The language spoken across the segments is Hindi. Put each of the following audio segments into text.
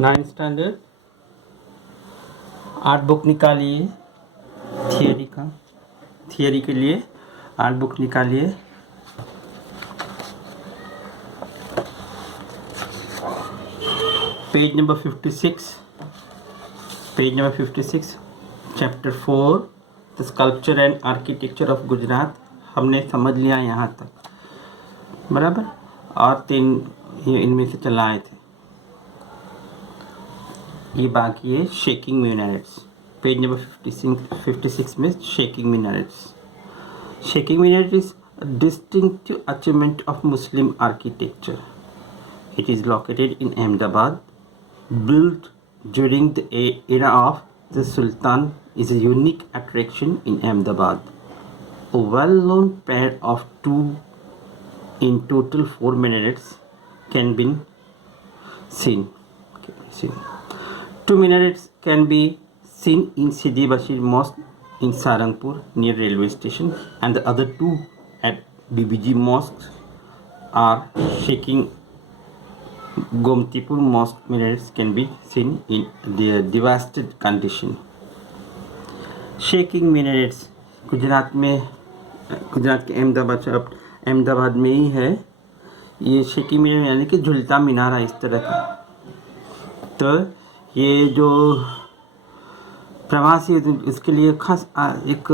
9th स्टैंडर्ड आर्ट बुक निकालिए। थियरी के लिए आर्ट बुक निकालिए। Page number 56 chapter 4 the sculpture and architecture of Gujarat हमने समझ लिया यहाँ तक, बराबर। और 3 ये इनमें से चलाए थे। ये बाकी है शेकिंग मिनरेट्स। पेज नंबर 56 में shaking minarets. Shaking minaret is a distinctive achievement of Muslim architecture. It is located in Ahmedabad. Built during the era of the Sultan, is a unique attraction in Ahmedabad. A well-known pair of 2, in total 4 minarets, can be seen. 2 minarets can be seen in Sidi Bashir Mosque in Sarangpur near railway station, and the other 2 at BBG Mosque are shaking. Gomtipur Mosque minarets can be seen in their devastated condition. Shaking minarets Gujarat के अहमदाबाद में ही है। ये शेकिंग मिनरेट यानी कि झुलता मीनारा इस तरह का। तो ये जो प्रवासी उसके लिए खास एक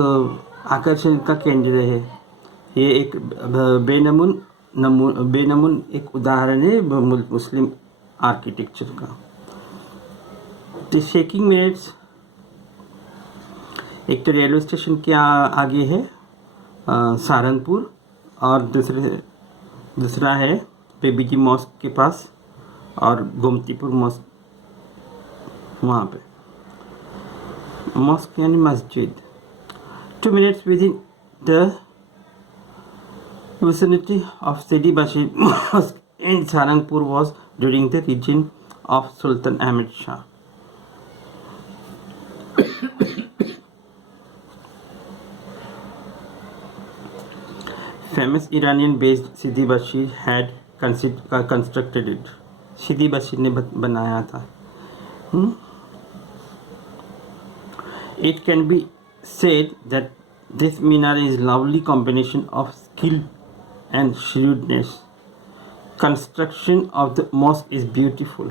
आकर्षण का केंद्र है। ये एक बेनमून एक उदाहरण है मुस्लिम आर्किटेक्चर का। तो शेकिंग मिनरेट्स एक तो रेलवे स्टेशन के आगे है सारंगपुर, और दूसरा है बीबीजी मॉस्क के पास और गोमतीपुर मॉस्क वहाँ पे। Mosque and masjid. 2 minutes within the vicinity of Sidi Bashir Mosque in Sarangpur was during the reign of Sultan Ahmed Shah. Famous Iranian-based Sidi Bashir had constructed it. Sidi Bashir ने बनाया था। It can be said that this minaret is a lovely combination of skill and shrewdness. Construction of the mosque is beautiful.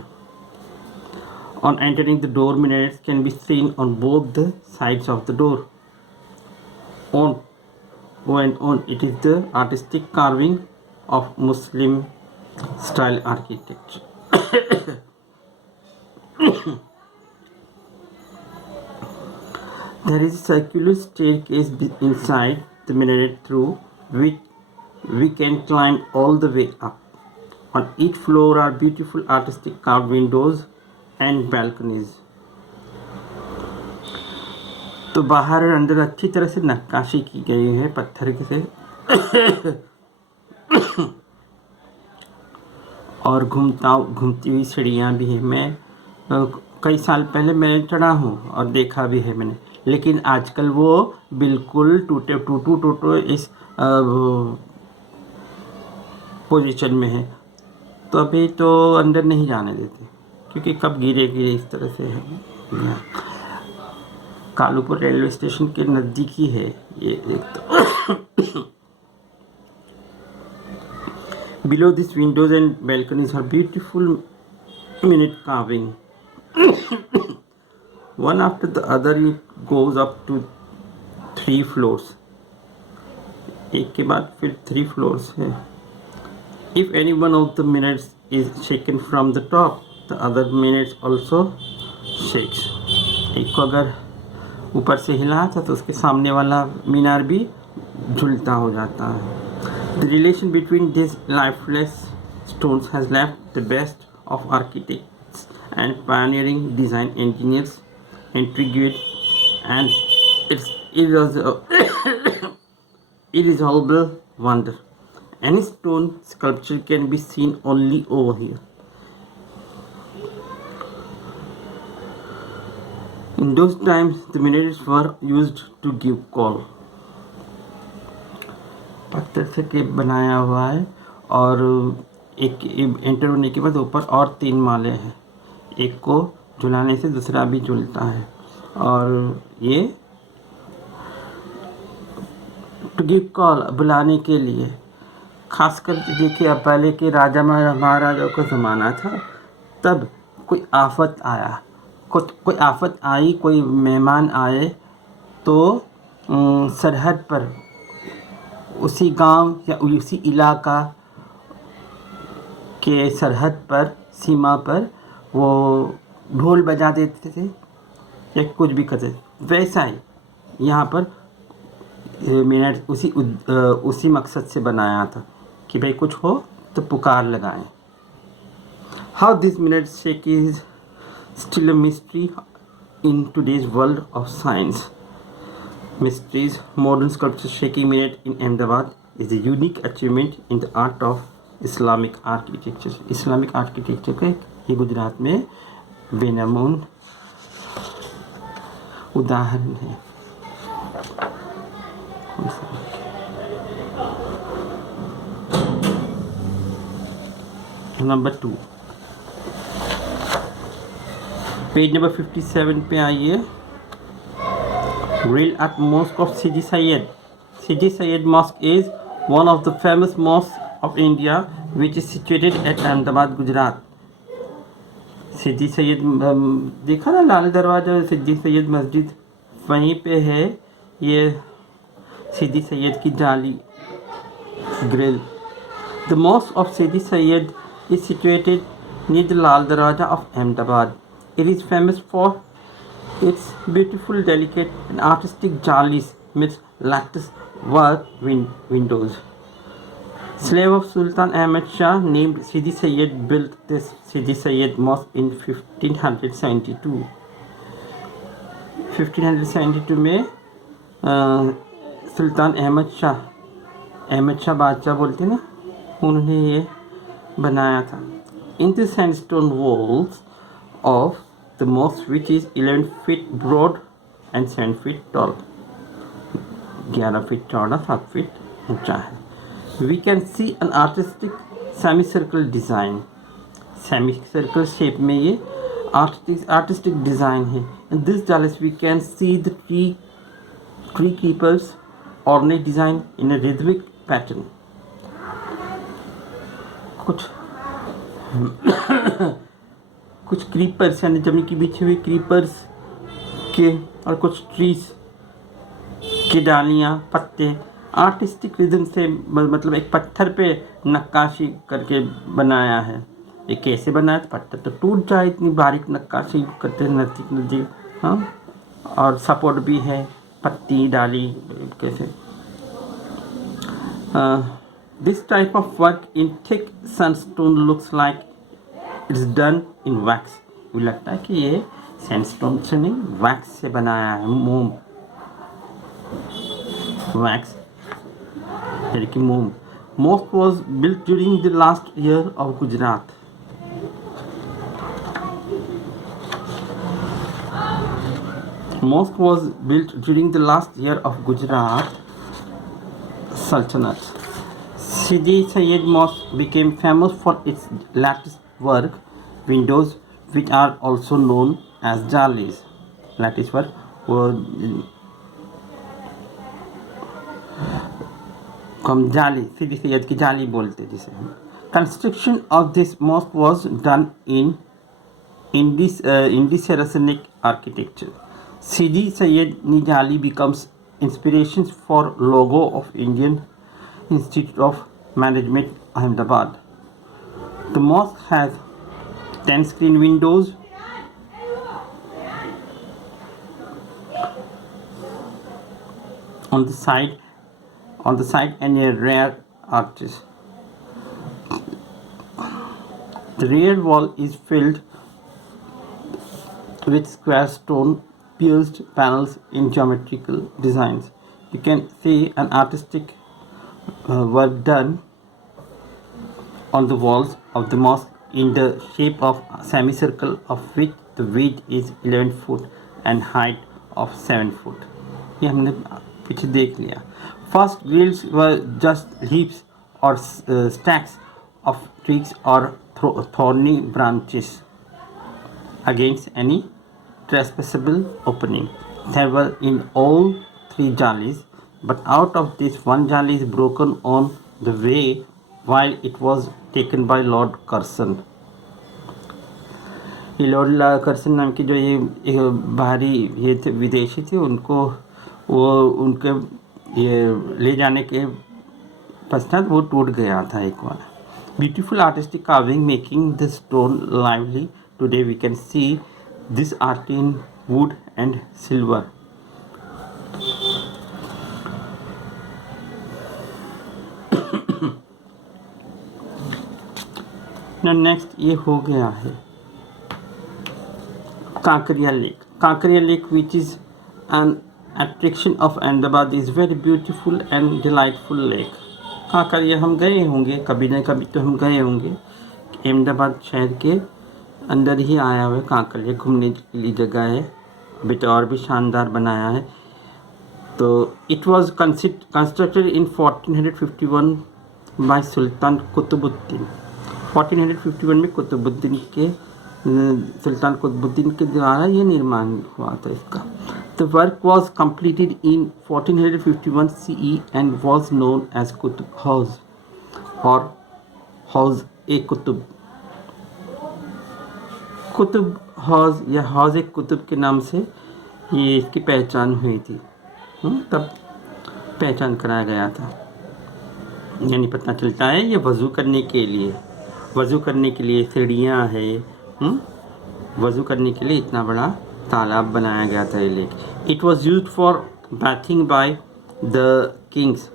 On entering the door, minarets can be seen on both the sides of the door. It is the artistic carving of Muslim style architecture. There is a circular staircase inside the minaret through which we can climb all the way up. On each floor are beautiful artistic carved windows and balconies. तो बाहर और अंदर अच्छी तरह से नक्काशी की गई है पत्थर से और घूमती हुई सीढ़ियाँ भी है। मैं कई साल पहले मैं चढ़ा हूँ और देखा भी है मैंने, लेकिन आजकल वो बिल्कुल टूटे इस पोजीशन में है। तो अभी तो अंदर नहीं जाने देते क्योंकि कब गिरे इस तरह से है। कालूपुर रेलवे स्टेशन के नज़दीक ही है ये एक तो। Below these windows and balconies are beautiful minute carving. One after the other it goes up to 3 floors. एक के बाद फिर 3 floors है। If any one of the minarets is shaken from the top, the other minarets also shakes. एक को अगर ऊपर से हिला था तो उसके सामने वाला मीनार भी झुलता हो जाता है। The relation between these lifeless stones has left the best of architects and pioneering design engineers intrigued, and its irresolvable wonder. Any stone sculpture can be seen only over here. In those times, the minarets were used to give call. पत्थर से के बनाया हुआ है और एक एंटर होने के बाद ऊपर और 3 माले हैं। एक को झुलाने से दूसरा भी झूलता है। और ये टू गिव कॉल, बुलाने के लिए, खासकर देखिए अब पहले के राजा महाराजाओं का ज़माना था, तब कोई आफत आया, कोई आफत आई, कोई मेहमान आए तो सरहद पर उसी गांव या उसी इलाका के सरहद पर, सीमा पर वो ढोल बजा देते थे या कुछ भी करते थे। वैसा ही यहाँ पर मिनट उसी मकसद से बनाया था कि भाई कुछ हो तो पुकार लगाएं। How this minute shake is still a mystery in today's world of science mysteries. Modern sculpture shaking minute in Ahmedabad is a unique achievement in the art of Islamic architecture. Islamic architecture का ये गुजरात में बेनमून उदाहरण है। नंबर 2, पेज नंबर 57 पे आइए। Real at Mosque of Sidi Sayed. Sidi Sayed Mosque is one of the famous mosques of India, which is situated at Ahmedabad, Gujarat. सिद्दी सैयद देखा ना लाल दरवाजा, सिद्दी सैयद मस्जिद वहीं पे है। ये सिद्दी सैयद की जाली grill. The mosque of Sidi Sayed is situated near the Lal Darwaja of Ahmedabad. It is famous for its beautiful, delicate and artistic jalis with lattice work windows. Slave of Sultan Ahmed Shah named Sidi Sayed built this Sidi Sayed mosque in 1572. 1572 में सुल्तान अहमद शाह बादशाह बोलते ना, उन्होंने ये बनाया था। In the sandstone walls of the mosque, which is 11 feet broad and 7 feet tall, 11 feet चौड़ा, 7 feet ऊंचा है, we can see an artistic semicircle design. Semicircle shape में ये artistic design है. In this jalis we can see the tree creepers ornate design in a rhythmic pattern. कुछ क्रीपर्स यानी जमीन की बिछी हुई क्रीपर्स के और कुछ ट्रीज की डालियाँ, पत्ते आर्टिस्टिक रिदम से, मतलब एक पत्थर पे नक्काशी करके बनाया है। ये कैसे बनाया? पत्थर तो टूट जाए, इतनी बारीक नक्काशी करते हैं नज़दीक। हाँ, और सपोर्ट भी है, पत्ती डाली कैसे। This type of work in thick sandstone looks like it's done in wax. मुझे लगता है कि ये सैंडस्टोन से नहीं, वैक्स से बनाया है, मोम, वैक्स यानी कि मोम। Mosque was built during the last year of Gujarat. Mosque was built during the last year of Gujarat Sultanate. Sidi Sayed Mosque became famous for its lattice work windows, which are also known as jalis. Lattice work हम जाली, सीधी सैयद की जाली बोलते जिसे। Construction of this mosque was done in Indo-Saracenic architecture. Sidi Sayed Nijali becomes inspiration for logo of Indian Institute of Management, Ahmedabad. The mosque has 10 screen windows on the side and a rear arches. The rear wall is filled with square stone pierced panels in geometrical designs. You can see an artistic work done on the walls of the mosque in the shape of a semicircle, of which the width is 11 foot and height of 7 foot. ये हमने पीछे देख लिया. First grills were just heaps or stacks of twigs or thorny branches. against any trespassable opening. There were in all 3 jallis, but out of this one jalli is broken on the way while it was taken by Lord Curzon. ये लॉर्ड कर्सन नाम की जो ये बाहरी ये थे विदेशी थे, उनको वो उनके ये ले जाने के पश्चात वो टूट गया था एक बार. Beautiful artistic carving making the stone lively. Today we can see this art in wood and silver. Now next ये हो गया है Kankaria Lake. Kankaria Lake, which is an attraction of Ahmedabad, is very beautiful and delightful lake. Kankariya हम गए होंगे, कभी न कभी तो हम गए होंगे. अहमदाबाद शहर के अंदर ही आया हुआ कांकरिया घूमने के लिए जगह है, बट और भी शानदार बनाया है. तो it was constructed in 1451 by सुल्तान कुतुबुद्दीन. 1451 में कुतुबुद्दीन के सुल्तान कुतुबुद्दीन के द्वारा ये निर्माण हुआ था इसका. The work was completed in 1451 CE and was known as Qutub House or House A Qutub. Qutub house या हाउस ए कुतुब के नाम से ये इसकी पहचान हुई थी. तब पहचान कराया गया था, यानी पता चलता है ये वज़ू करने के लिए सीढ़ियाँ है. वज़ू करने के लिए इतना बड़ा तालाब बनाया गया था ये lake. It was use for bathing by the kings.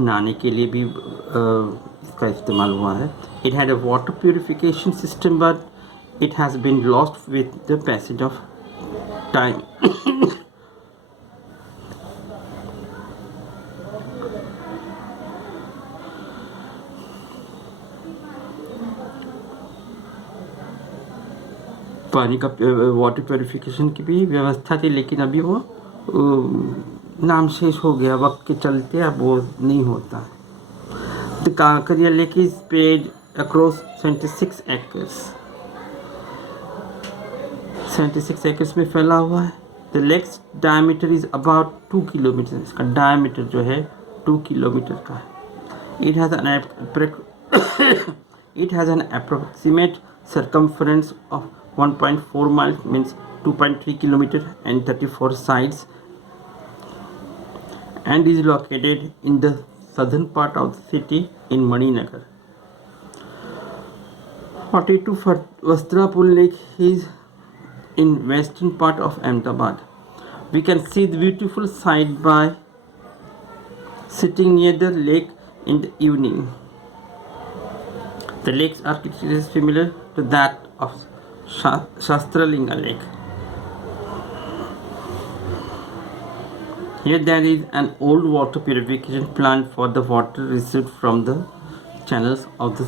नहाने के लिए भी इसका इस्तेमाल हुआ है. It had a water purification system but it has been lost with the passage of time. पानी का वाटर प्योरीफिकेशन की भी व्यवस्था थी, लेकिन अभी वो नाम शेष हो गया वक्त के चलते, अब वो नहीं होता. The Kankaria lake is spread across 76 acres. 76 acres में फैला हुआ है. The lake's diameter is about 2 kilometre. इसका डायमीटर जो है 2 किलोमीटर का है. It has an approximate circumference of 1.4 miles, means 2.3 kilometers, and 34 sides, and is located in the southern part of the city in Maninagar. 42 Vastrapur Lake is in western part of Ahmedabad. We can see the beautiful sight by sitting near the lake in the evening. The lake's architecture is similar to that of Shastralinga Lake. Here there is an old water purification plant for the water received from the channels of the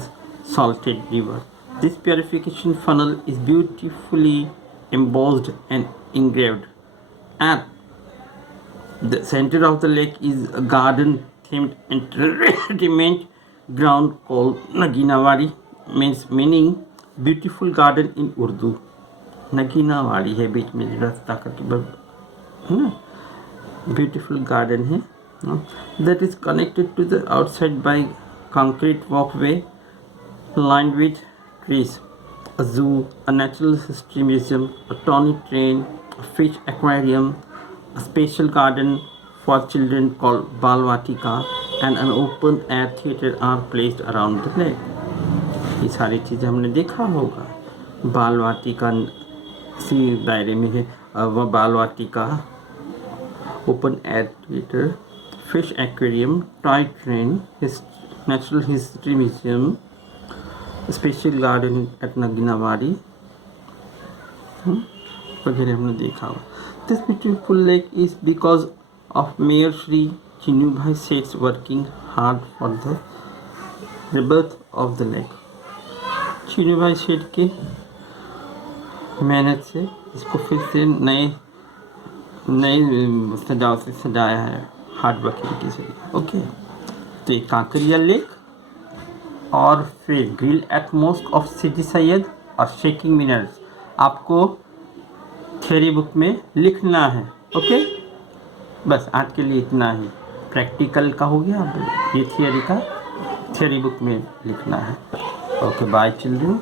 salted river. This purification funnel is beautifully embossed and engraved. At the center of the lake is a garden-themed entertainment ground called Naginawadi, meaning beautiful garden in Urdu. नगीनावाड़ी है बीच में रास्ता करके है ना, beautiful garden है. That is connected to the outside by concrete walkway lined with trees. A zoo, a natural history museum, a tawny train, a fish aquarium, a special garden for children called Balwatika, and an open air theatre are placed around the lake. ये सारी चीज़ें हमने देखा होगा. बालवाटिका इसी दायरे में है. वह Balvatika, open air theatre, fish aquarium, toy train, natural history museum, special garden at Naginawadi वगैरह हमने देखा होगा. This beautiful lake is because of mayor Shri Chinnubhai Seth's working hard for the rebirth of the lake. Chinnubhai Seth की मेहनत से इसको फिर से नए सजाव से सजाया है, हार्ड वर्किंग की से. ओके, तो ये कांकरिया लेक और फिर grill at mosque of Sidi Saiyyed और शेकिंग मिनर्स. आपको थ्योरी बुक में लिखना है। ओके, बस आज के लिए इतना ही। प्रैक्टिकल का हो गया, अब ये थियरी का थ्योरी बुक में लिखना है। Okay, bye children.